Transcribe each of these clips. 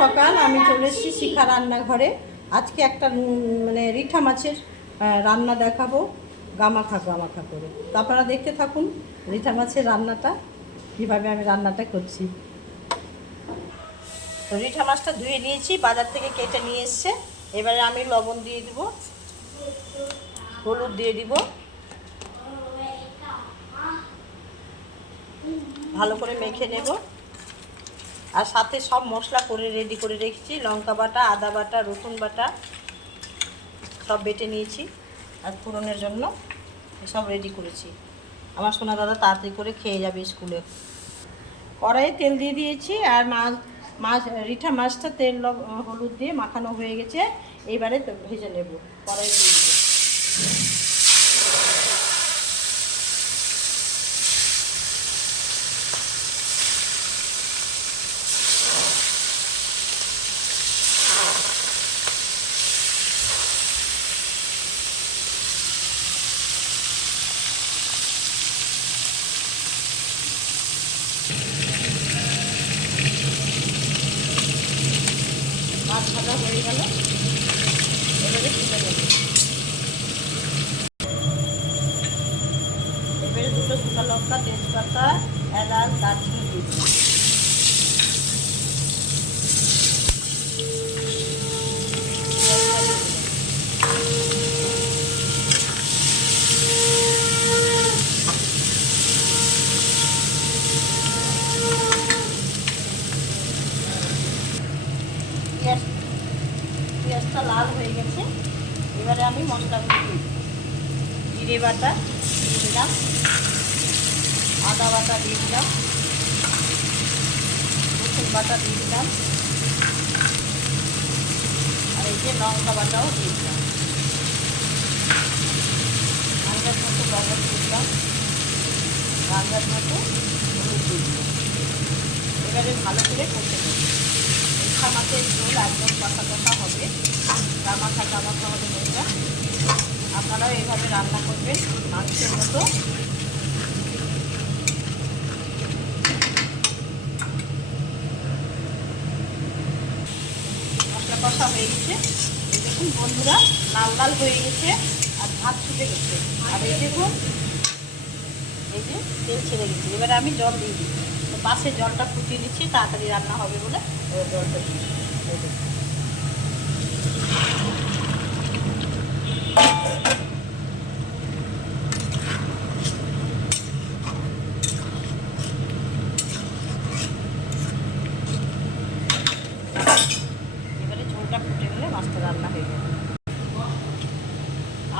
সকাল আমি চলে এসেছি শিখা রান্নাঘরে। আজকে একটা মানে রিঠা মাছের রান্না দেখাবো গামাখা গামাখা করে। তো আপনারা দেখতে থাকুন রিঠা মাছের রান্নাটা, কীভাবে আমি রান্নাটা করছি। তো রিঠা মাছটা ধুয়ে নিয়েছি, বাজার থেকে কেটে নিয়ে এসছে। এবারে আমি লবণ দিয়ে দিব, হলুদ দিয়ে দিব। ভালো করে মেখে নেব। আর সাথে সব মশলা করে রেডি করে রেখেছি। লঙ্কা বাটা, আদা বাটা, রসুন বাটা সব বেটে নিয়েছি আর ফোড়নের জন্য সব রেডি করেছি। আমার সোনা দাদা তাড়াতাড়ি করে খেয়ে যাবে স্কুলে। কড়াইয়ে তেল দিয়ে দিয়েছি আর মাছ মাছ, রিঠা মাছটা তেল হলুদ দিয়ে মাখানো হয়ে গেছে। এইবারে ভেজে নেব। কড়াইয়ে মাছ ভাজা হয়ে গেল এবারে তুলে নেব এবারে দুটো শুকনো লঙ্কা তেজপাতা এলাচ দারচিনি পেঁয়াজটা লাল হয়ে গেছে। এবারে আমি মশলাগুলো দিই জিরে বাটা দিয়ে দিলাম। আদা বাটা দিয়ে দিলাম। রসুন বাটা দিয়ে দিলাম। আর এই যে লঙ্কা বাটাও দিয়ে দিলাম। আন্দাজ মতো লবণ দিয়ে দিলাম। মতো দিয়ে দিলাম। এবারে ভালো করে করতে নেব। মিঠা মাছের ঝোল একদম কষা কষা হবে। গামাখা গামাখা হবে বন্ধুরা আপনারাও এইভাবে রান্না করবেন মাংসের মতো। মশলা কষা হয়ে গেছে। দেখুন বন্ধুরা, লাল লাল হয়ে গেছে আর ভাত ছুটে গেছে। আর এই দেখুন, এই যে তেল ছেড়ে গেছে। এবারে আমি জল দিয়ে তো পাশে জলটা ফুটিয়ে দিচ্ছি, তাড়াতাড়ি রান্না হবে বলে।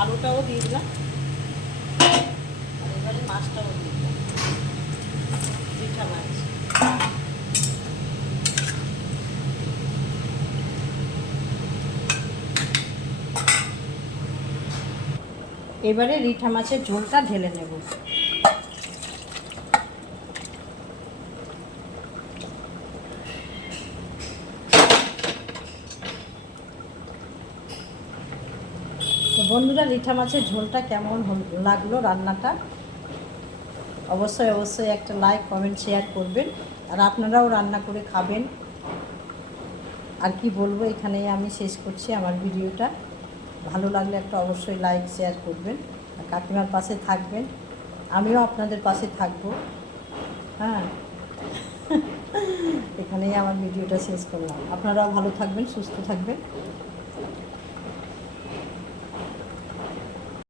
আলুটাও দিয়ে দিলাম। আর এবারে মাছটাও দিয়ে দিলাম। পিঠা মাছ। এবারে রিঠা মাছের ঝোলটা ঢেলে নেব। তো বন্ধুরা, রিঠা মাছের ঝোলটা কেমন লাগল রান্নাটা? অবশ্যই অবশ্যই একটা লাইক কমেন্ট শেয়ার করবেন। আর আপনারাও রান্না করে খাবেন। আর কি বলব, এখানেই আমি শেষ করছি আমার ভিডিওটা। ভালো লাগলে একটা অবশ্যই লাইক শেয়ার করবেন। আর কাকিমার পাশে থাকবেন। আমিও আপনাদের পাশে থাকব। হ্যাঁ। এখানেই আমার ভিডিওটা শেষ করলাম। আপনারাও ভালো থাকবেন, সুস্থ থাকবেন।